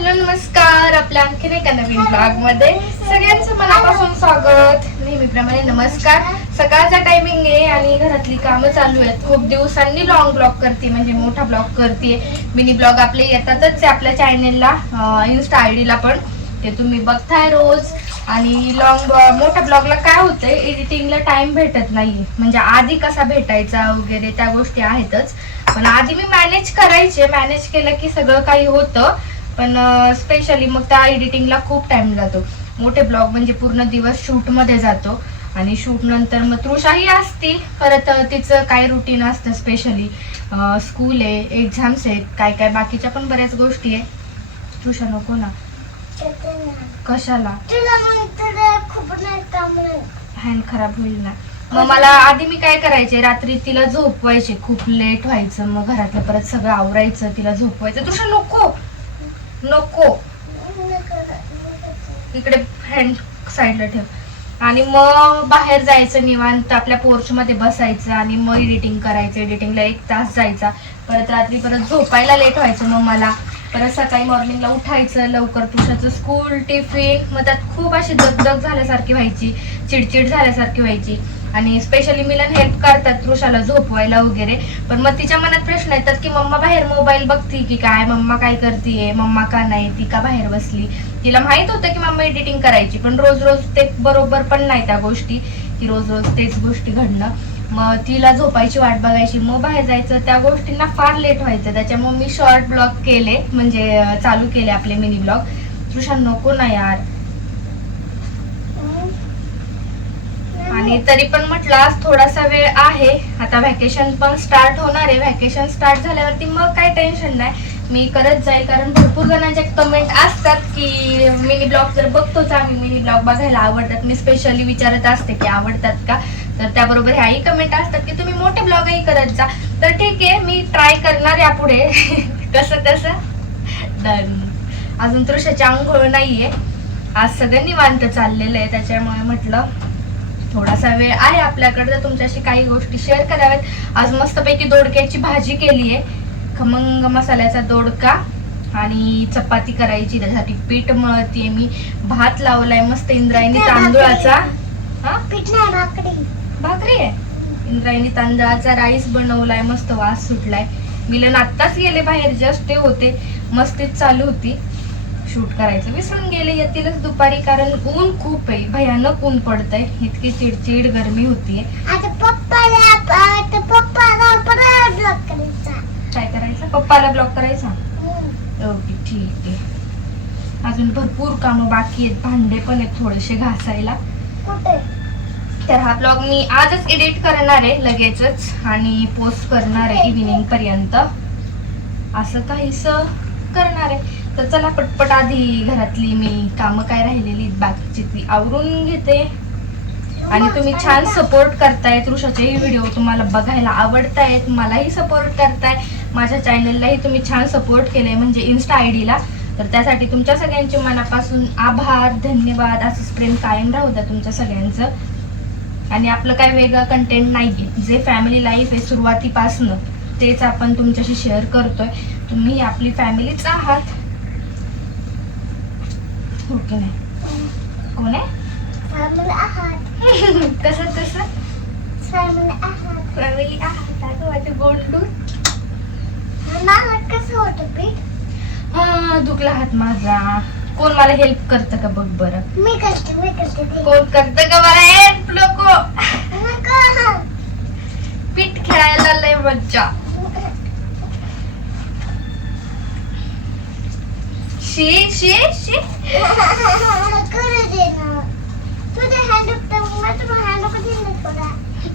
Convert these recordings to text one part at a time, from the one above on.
Hello नमस्कार. आपल्या आणखीन एका नवीन ब्लॉगमध्ये सगळ्यांचं मनापासून स्वागत. नेहमीप्रमाणे नमस्कार. सकाळचा टायमिंग आहे आणि घरातली कामं चालू आहेत. खूप दिवसांनी लॉंग ब्लॉग करते म्हणजे मोठा ब्लॉग करते. मिनी ब्लॉग आपले येतातच आहे आपल्या चॅनेलला इन्स्टा आय डीला पण. ते तुम्ही बघताय रोज. आणि लॉंग मोठ्या ब्लॉगला काय होतंय एडिटिंगला टाइम भेटत नाही. म्हणजे आधी कसा भेटायचा वगैरे त्या गोष्टी आहेतच. पण आधी मी मॅनेज करायचे. मॅनेज केलं की सगळं काही होतं. पण स्पेशली मग त्या एडिटिंगला खूप टाइम जातो. मोठे ब्लॉग म्हणजे पूर्ण दिवस शूटमध्ये जातो. आणि शूट नंतर मग तृषाही असती. परत तिचं काय रुटीन असतं स्पेशली स्कूल आहे एक्झाम्स आहेत काय काय बाकीच्या पण बऱ्याच गोष्टी आहे. तृषा नको ना. कशाला? हँड खराब होईल ना. मग मला आधी मी काय करायचे रात्री तिला झोपवायचे. खूप लेट व्हायचं मग घरातलं परत सगळं आवरायचं तिला झोपवायचं. तुझं नको! नको. इकडे हँड साईडला ठेव. आणि मग बाहेर जायचं निवांत आपल्या पोर्च मध्ये बसायचं आणि मग एडिटिंग करायचं. एडिटिंगला एक तास जायचा. परत रात्री परत झोपायला लेट व्हायचं मग मला. परत सकाळी मॉर्निंगला उठायचं. लवकर तुषाचं स्कूल टिफिन मग त्यात खूप अशी दगदग झाल्यासारखी व्हायची. चिडचिड झाल्यासारखी व्हायची. आणि स्पेशली मिलन हेल्प करतात तृषाला झोपवायला वगैरे. पण मग तिच्या मनात प्रश्न येतात की मम्मा बाहेर मोबाईल बघती की काय? मम्मा काय करतीये? मम्मा का नाही? ती का बाहेर बसली? तिला माहीत होतं की मम्मा एडिटिंग करायची पण रोज रोज ते बरोबर पण नाही त्या गोष्टी. की रोज रोज तेच गोष्टी घडणं. मग तिला झोपायची वाट बघायची. मग बाहेर जायचं. त्या गोष्टींना फार लेट व्हायचं. त्याच्यामुळे मी शॉर्ट ब्लॉग केले म्हणजे चालू केले आपले मिनी ब्लॉग तृषा नको ना यार. आणि तरी पण म्हटलं आज थोडासा वेळ आहे. आता व्हॅकेशन पण स्टार्ट होणार आहे. व्हॅकेशन स्टार्ट झाल्यावरती मग काय टेन्शन नाही. मी करत जाईल. कारण भरपूर जणांचे कमेंट असतात की मिनी ब्लॉग जर बघतोच आम्ही मिनी ब्लॉग बघायला आवडतात. मी स्पेशली विचारत असते की आवडतात का? तर त्याबरोबर ह्याही कमेंट असतात की तुम्ही मोठे ब्लॉगही करत जा. तर ठीक आहे मी ट्राय करणार यापुढे. कसं तसं. डन अजून तृषाची आंघोळ नाहीये. आज सगळं निवांत चाललेलं आहे. त्याच्यामुळे म्हटलं थोडासा वेळ आहे आपल्याकडे तर तुमच्याशी काही गोष्टी शेअर कराव्यात. आज मस्तपैकी दोडक्याची भाजी केली आहे खमंग मसाल्याचा दोडका आणि चपाती करायची. त्यासाठी पीठ मळतीये मी. भात लावलाय मस्त इंद्रायणी तांदूळाचा. हा? पीठ नाही भाकरी. भाकरी आहे? इंद्रायणी तांदळाचा राईस बनवलाय मस्त वास सुटलाय. मिलन आत्ताच गेले बाहेर जस्ट ते होते. मस्तीच चालू होती. शूट करायचं. विसरून गेले येतीलच दुपारी कारण ऊन खूप आहे. भयानक ऊन पडतंय. इतकी चिडचिड गरमी होतीये काय करायचं? पप्पाला ब्लॉक करायचा. ओके ठीक आहे. अजून भरपूर कामं बाकी आहेत. भांडे पण आहेत थोडेसे घासायला. तर हा ब्लॉग मी आजच एडिट करणार आहे लगेचच. आणि पोस्ट करणार आहे इव्हिनिंग पर्यंत. असं काहीस करणार आहे. तर चला पटपट आधी घरातली मी कामं काय राहिलेली बाकीची ती आवरून घेते. आणि तुम्ही छान सपोर्ट करताय तृषाचेही व्हिडिओ तुम्हाला बघायला आवडतायत मलाही सपोर्ट करताय. माझ्या चॅनललाही तुम्ही छान सपोर्ट केलंय म्हणजे इन्स्टा आय डीला तर त्यासाठी तुमच्या सगळ्यांचे मनापासून आभार धन्यवाद. असंच प्रेम कायम राहू द्या तुमच्या सगळ्यांचं. आणि आपलं काय वेगळं कंटेंट नाहीये. जे फॅमिली लाईफ आहे सुरुवातीपासनं तेच आपण तुमच्याशी शेअर करतोय. तुम्ही आपली फॅमिलीच आहात. हो की नाही कोण आहे? फॅमिली आहात. कसं कसं फॅमिली आहात फॅमिली माझे कसं होतं पीठ? हा दुखला हात माझा. कोण मला हेल्प करतं का बघ बरं? मी करते मी करते. कोण करतं का मला हेल्प लोक. पीठ खेळायला लय मज्जा. शी शी शी.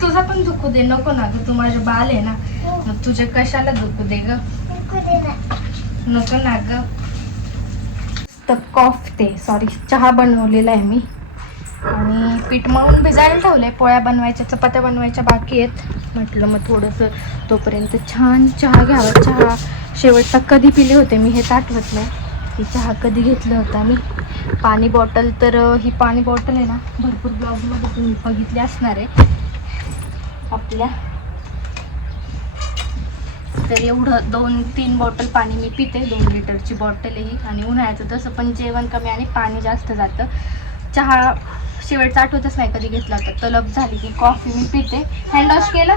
तुझे पण दुखू दे नको ना ग तू माझे बाल आहे ना. मग तुझे कशाला दुखू दे ग? नको ना ग. तर कॉफ ते सॉरी चहा बनवलेला आहे मी. आणि पीठ मळून भिजायला ठेवलंय पोळ्या बनवायच्या चपात्या बनवायच्या बाकी आहेत. म्हटलं मग थोडंसं तोपर्यंत छान चहा घ्यावा. चहा शेवटचा कधी पिले होते मी हेच आठवत नाही. की चहा कधी घेतलं होता मी. पाणी बॉटल तर ही पाणी बॉटल आहे ना भरपूर ब्लॉगमध्ये तुम्ही बघितली असणार आहे. आपल्या. तर एवढं दोन तीन बॉटल पाणी मी पिते दोन लिटरची बॉटल ही. आणि उन्हाळ्याचं तसं पण जेवण कमी आणि पाणी जास्त जातं. चहा शेवटचा आठवतच नाही कधी घेतला तर तलब झाली की कॉफी मी पिते. हँड वॉश केलं?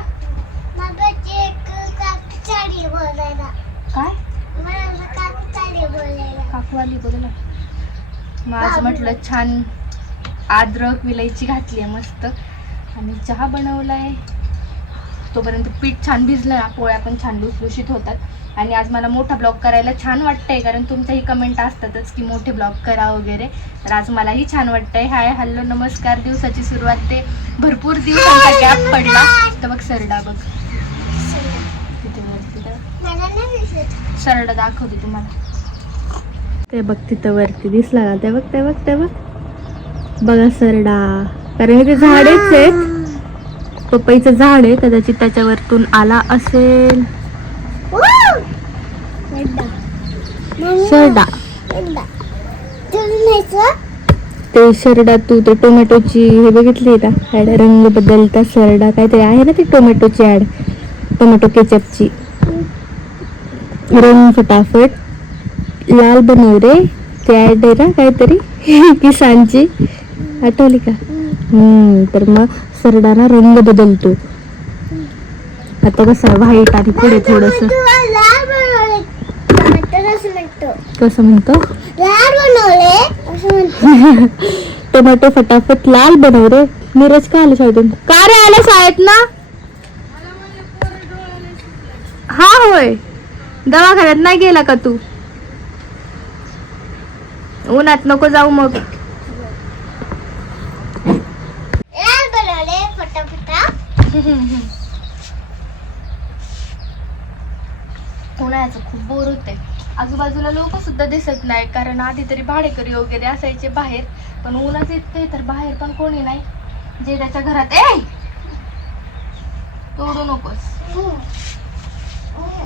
काय? काकी आली बघ मग आज म्हटलं छान अद्रक विलायची घातली आहे मस्त. आणि चहा बनवलाय. तोपर्यंत पीठ छान भिजलं ना पोळ्या पण छान लुसलुशीत होतात. आणि आज मला मोठा ब्लॉग करायला छान वाटतंय कारण तुमच्याही कमेंट असतातच की मोठे ब्लॉग करा वगैरे. तर आज मलाही छान वाटतंय. हाय हॅलो नमस्कार. दिवसाची सुरुवात ते भरपूर दिवसांचा गॅप पडला. तर बघ सरडा बघ. सरडा दाखवते तुम्हाला. ते बघ तिथं वरती दिसला ना ते बघ ते बघ ते बघ बघा सरडा. कारण ते झाडेच आहेत पपईचं झाड आहे कदाचित त्याच्यावरतून आला असेल. सरडा. ते सरडा तू ते टोमॅटोची हे बघितली का? ऍड रंग बदलता सरडा काहीतरी आहे ना ती टोमॅटोची ऍड टोमॅटो केचपची. रंग फटाफट. लाल बनव रे ते ऍड आहे ना काहीतरी किसानची आठवली का हम्म तर मग सरडाना रंग बदलतो आता कसा व्हाईट आणि पुढे थोडस कसं म्हणतो टोमॅटो फटाफट लाल बनव रे नीरज का आलं शाळेतून का रे आलं शाळेत ना हा होय दवाखान्यात नाही गेला का तू उन्हात नको जाऊ मग. उन्हाळ्याचं खूप बोर होते आजूबाजूला लोक सुद्धा दिसत नाही कारण आधी तरी भाडेकरी वगैरे असायचे बाहेर पण उन्हाच इतकं आहे तर बाहेर पण कोणी नाही. जे त्याच्या घरात ए! तोडू नकोस. हो. हो.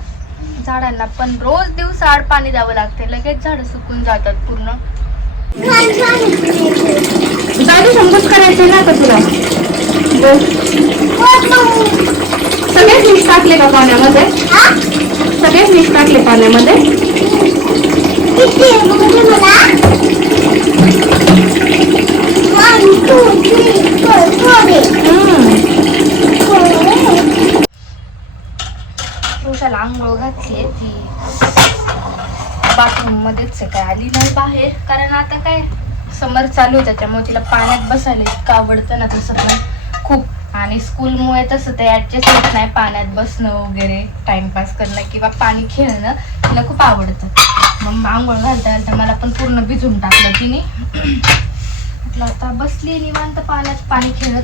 झाडांना पण रोज दिवसाआड पाणी द्यावं लागते लगेच झाडं सुकून जातात पूर्ण. दादू समजूत करायचे ना का तुला? सगळेच मीठ टाकले का पाण्यामध्ये? सगळेच मीठ टाकले पाण्यामध्ये? दिवसाला घातली आहे ती बाथरूम मध्येच आहे काय आली नाही बाहेर. कारण आता काय समर चालू आहे त्याच्यामुळे तिला पाण्यात बसायला इतकं आवडतं ना तसं पण खूप. आणि स्कूलमुळे तसं ते ऍडजस्ट होत नाही पाण्यात बसणं वगैरे टाइमपास करणं किंवा पाणी खेळणं तिला खूप आवडतं. मग आंघोळ घालता घालता मला पण पूर्ण भिजून टाकलं तिने. म्हटलं आता बसली निवांत पाण्यात पाणी खेळत.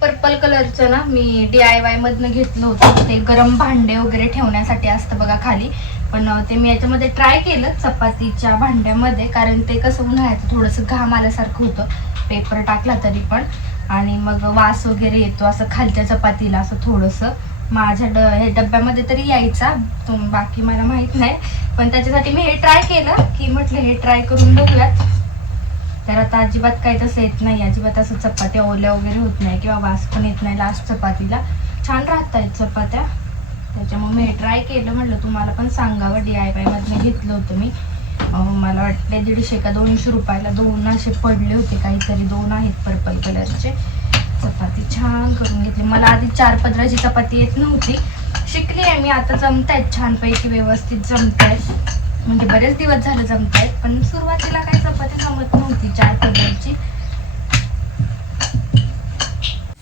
पर्पल कलरचं ना मी डी आय वाय मधनं घेतलं होतं. ते गरम भांडे वगैरे ठेवण्यासाठी असतं बघा खाली. पण ते मी याच्यामध्ये ट्राय केलं चपातीच्या भांड्यामध्ये. कारण ते कसं उन्हाळ्याचं थोडंसं घाम आल्यासारखं होतं. पेपर टाकला तरी पण. आणि मग वास वगैरे येतो असं खालच्या चपातीला असं थोडंसं. माझ्या ड हे डब्यामध्ये तरी यायचा. बाकी मला माहीत नाही. पण त्याच्यासाठी मी हे ट्राय केलं की म्हटलं हे ट्राय करून बघूयात. तर आता अजिबात काही तसं येत नाही. अजिबात असं चपात्या ओल्या वगैरे होत नाही किंवा वास पण येत नाही लास्ट चपातीला. छान राहत आहेत चपात्या. त्याच्यामुळे मी ट्राय केलं. म्हटलं तुम्हाला पण सांगावं. डी आय मधनं घेतलं होतं मी. मला वाटते दीडशे का दोनशे रुपयाला दोन असे पडले होते. काहीतरी दोन आहेत पर्पल कलरचे चपाती छान करून घेतली. मला आधी चार पदराची चपाती येत नव्हती. शिकली आहे मी. आता जमत आहेत छानपैकी. व्यवस्थित जमत आहेत म्हणजे बरेच दिवस झाले जमतायत पण सुरुवातीला काही चपाती जमत नव्हती चार पदराची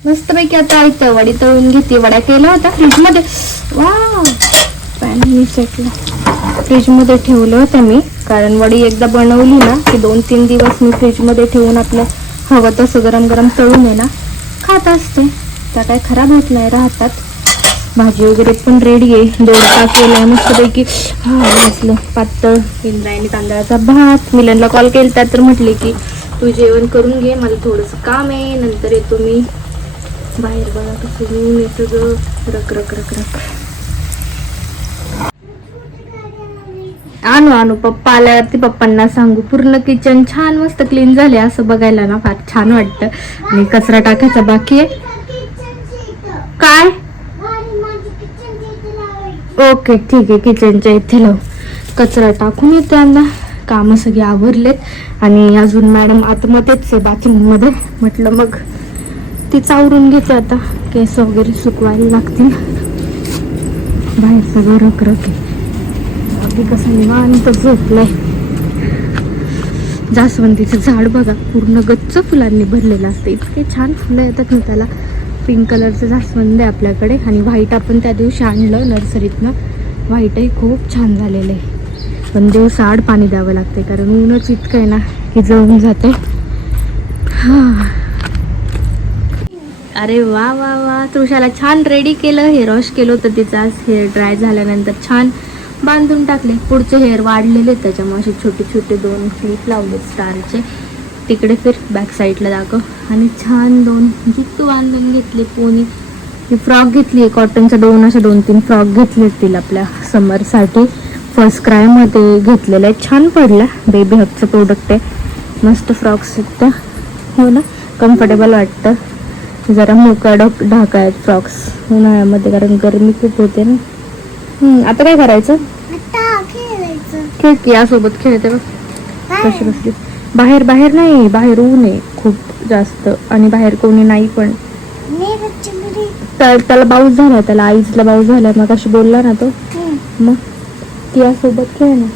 मस्तपैकी आता इथं वडी तळून घेते. वड्या केला होता फ्रीजमध्ये. वा! पॅन निसटला फ्रीजमध्ये ठेवलं होतं मी कारण वडी एकदा बनवली ना की दोन तीन दिवस मी फ्रीजमध्ये ठेवून आपलं हवं तसं गरम गरम तळून आहे ना खात असते. त्या काय खराब होत नाही राहतात. भाजी वगैरे पण रेडी आहे. दोडका केलाय मस्तपैकी हा पातळ इंद्रायणी तांदळाचा भात. मिलनला कॉल केला तर म्हटले की तू जेवण करून घे मला थोडंसं काम आहे. नंतर येतो मी बाहेर बघा कसं मी सगळं. रक रक रक रक आणू आणू पप्पा आल्यावरती पप्पांना सांगू. पूर्ण किचन छान मस्त क्लीन झाले असं बघायला ना फार छान वाटतं. आणि कचरा टाकायचा बाकी आहे. काय गाडी माझी किचनच्या इथे लावायची ओके ठीक आहे किचनच्या इथे लावू. कचरा टाकून येते आता कामं सगळी आवरलेत. आणि अजून मॅडम आतमध्येच आहे बाथरूममध्ये. म्हटलं मग ती चावरून घेते आता. केस वगैरे सुकवायला लागतील. बाहेर सगळं रखरख आहे. बाकी कसं निवांत झोपलंय. जास्वंदीचं झाड बघा. पूर्ण गच्च फुलांनी भरलेलं असतं. इतके छान फुलं येतात ना त्याला. पिंक कलरचं जास्वंद आहे आपल्याकडे. आणि व्हाईट आपण त्या दिवशी आणलं नर्सरीतनं. व्हाईटही खूप छान झालेलं आहे. पण दिवस आड पाणी द्यावं लागते कारण ऊनच इतकं आहे ना की जळून जाते हां. अरे वा वा वा. तुषाला छान रेडी केलं. हेअर वॉश केलं होतं तिचं आज. हेअर ड्राय झाल्यानंतर छान बांधून टाकले. पुढचे हेअर वाढलेले त्याच्यामुळे असे छोटे छोटे दोन क्लिप लावले स्टारचे तिकडे फिर बॅक साईडला दाखव. आणि छान दोन जितकं बांधून घेतले पोनी. ही फ्रॉक घेतली आहे कॉटनच्या दोन अशा दोन तीन फ्रॉक घेतले असतील आपल्या समरसाठी. फर्स्ट क्रायमध्ये घेतलेलं आहे. छान पडला बेबी हकचं प्रोडक्ट आहे. मस्त फ्रॉक्स आहेत त्या हो ना? कम्फर्टेबल वाटतं. जरा मोकळा डोक ढाका आहेत फ्रॉक्स. उन्हाळ्यामध्ये कारण गरमी खूप होते ना. आता काय करायचं? खेळ यासोबत खेळते बघ? कशी बसली? बाहेर बाहेर नाही बाहेर ऊन आहे खूप जास्त. आणि बाहेर कोणी नाही पण. त्याला बाऊस झाला त्याला आईजला बाऊस झाला मग अशी बोलला ना तो. मग ती यासोबत खेळ ना.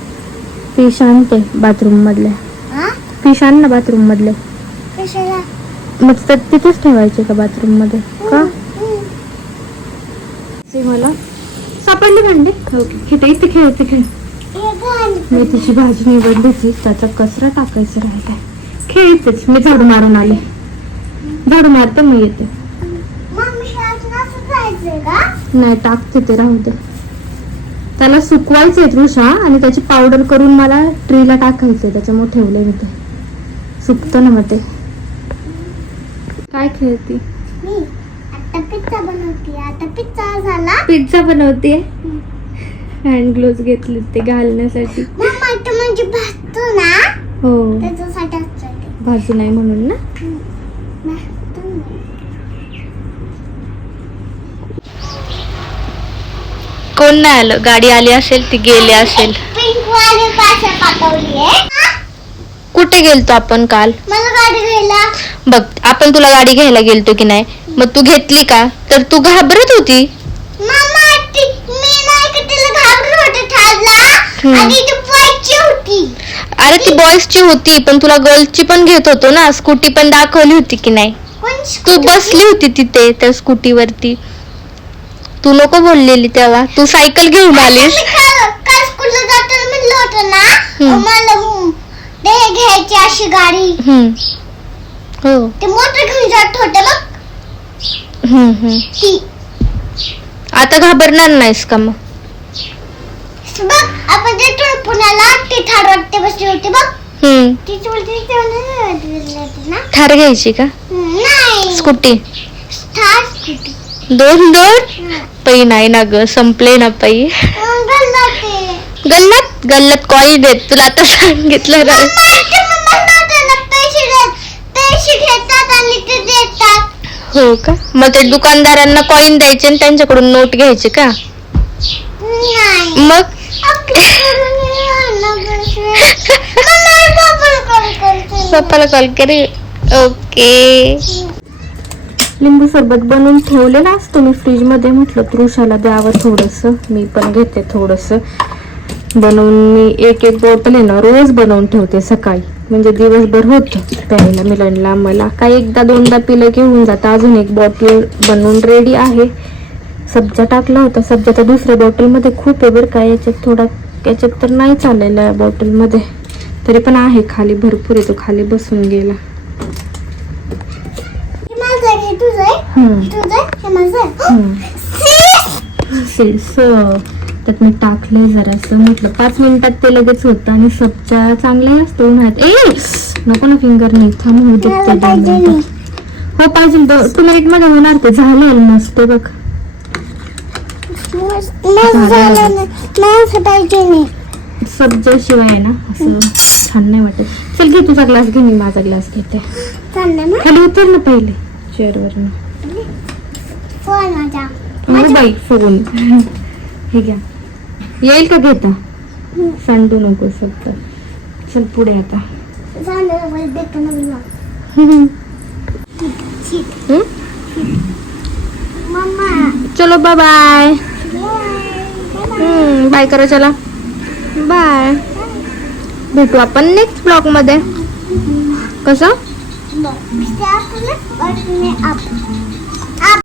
फिश आणते बाथरूम मधले हा फिश आण ना बाथरूम मधले मग तर तिथेच ठेवायचे का बाथरूममध्ये? का. ते मला सापडले भांडे. ओके खेळ इथे खेळ. हे. मेथीची भाजी निवडली होती त्याचा कचरा टाकायचा राहिलाय. खेळ इथेच मी झाडू मारून आले. झाडू मारते मी येते. नाही टाकते ते राहू दे. त्याला सुकवायचंय तृषा आणि त्याची पावडर करून मला ट्रीला टाकायचंय त्याच्यामुळे ठेवलंय मी ते. सुकतं ना मग ते. काय खेळती? मी आता पिझ्झा बनवते आता पिझ्झा झाला. पिझ्झा बनवते हँड ग्लोव्ह घेतले ते घालण्यासाठी. म्हणजे भाजतो ना? हो. त्याच्यासाठी. भाजू नाही म्हणून ना. कोण नाही आलं? गाडी आली असेल ती गेली असेल. कुठे गेलतो आपण काल? मला गाडी घ्यायला. बघ आपण तुला गाडी घ्यायला गेलतो की नाही? मग तू घेतली का? तर तू घाबरत होती. आणि ती पायची होती. अरे ती बॉयजची होती पण तुला गर्ल्सची पण घेत होतो ना. स्कूटी पण दाखवली होती की नाही? कोण तू बसली होती तिथे त्या स्कूटीवरती तू नको बोललेली तेव्हा. तू सायकल घेऊन आलीस. मी काल काल स्कूलला जाताना म्हणलं होतं ना? हम्म. मला हम्म, ते घ्यायची अशी गाडी. हम्म. हो. ते मोटर घेऊन जात होते बघ. हम्म, हम्म. ती. आता घाबरणार नाहीस का मग? बघ आपण थोडं पुण्याला ती ठार वाटते बसली होती बघ. हम्म. ती ना? थार घ्यायची का? नाही. स्कूटी. थार स्कूटी. दोन दोन? पै नाही ना ग संपले ना पै. गल्लत गल्लत? कॉईन देत तुला आता सांगितलं ना. हो का? मग ते दुकानदारांना कॉईन द्यायचे आणि त्यांच्याकडून नोट घ्यायचे का? मग? स्वतःला कॉल करे. ओके लिंबू सरबत बनवून ठेवलेला असतो. मी फ्रीजमध्ये म्हटलं तृषाला द्यावं थोडंसं. मी पण घेते थोडंसं. बनवून मी एक एक बॉटल आहे ना रोज बनवून ठेवते सकाळी. म्हणजे दिवसभर होतं प्यायला मिलनला मला काही एकदा दोनदा पिलं की होऊन जातं. अजून एक बॉटल बनवून रेडी आहे. सब्जा टाकला होता. सब्जा तर दुसऱ्या बॉटलमध्ये खूप आहे बरं का. याच्यात थोडा याच्यात तर नाही चाललेला आहे बॉटलमध्ये तरी पण आहे खाली भरपूर आहे तो खाली बसून गेला. त्यात मी टाकलंय जरासं. म्हटलं पाच मिनिटात ते लगेच होतं आणि सब्जा चांगले असतो उन्हाळ्यात. ए नको ना फिंगर नाही. थांब होऊ देत. हो पाहिजे. टू मिनिटमध्ये होणार ते. झाले ऑलमोस्ट ते बघ माझं झालं नाही. माझं पाहिजे नाही. सब्जा शिवाय ना. असं छान नाही वाटत. चल घे तुझा ग्लास घे मी माझा ग्लास घेते? खाली उतर ना पहिले चेअरवर हो, फोन माझा अरे बाई फोन. हे घ्या. येईल का घेता? सांडू नको फक्त चल पुढे आता. चलो बाय बाय बाय करा चला. बाय भेटू आपण नेक्स्ट ब्लॉगमध्ये. कसं?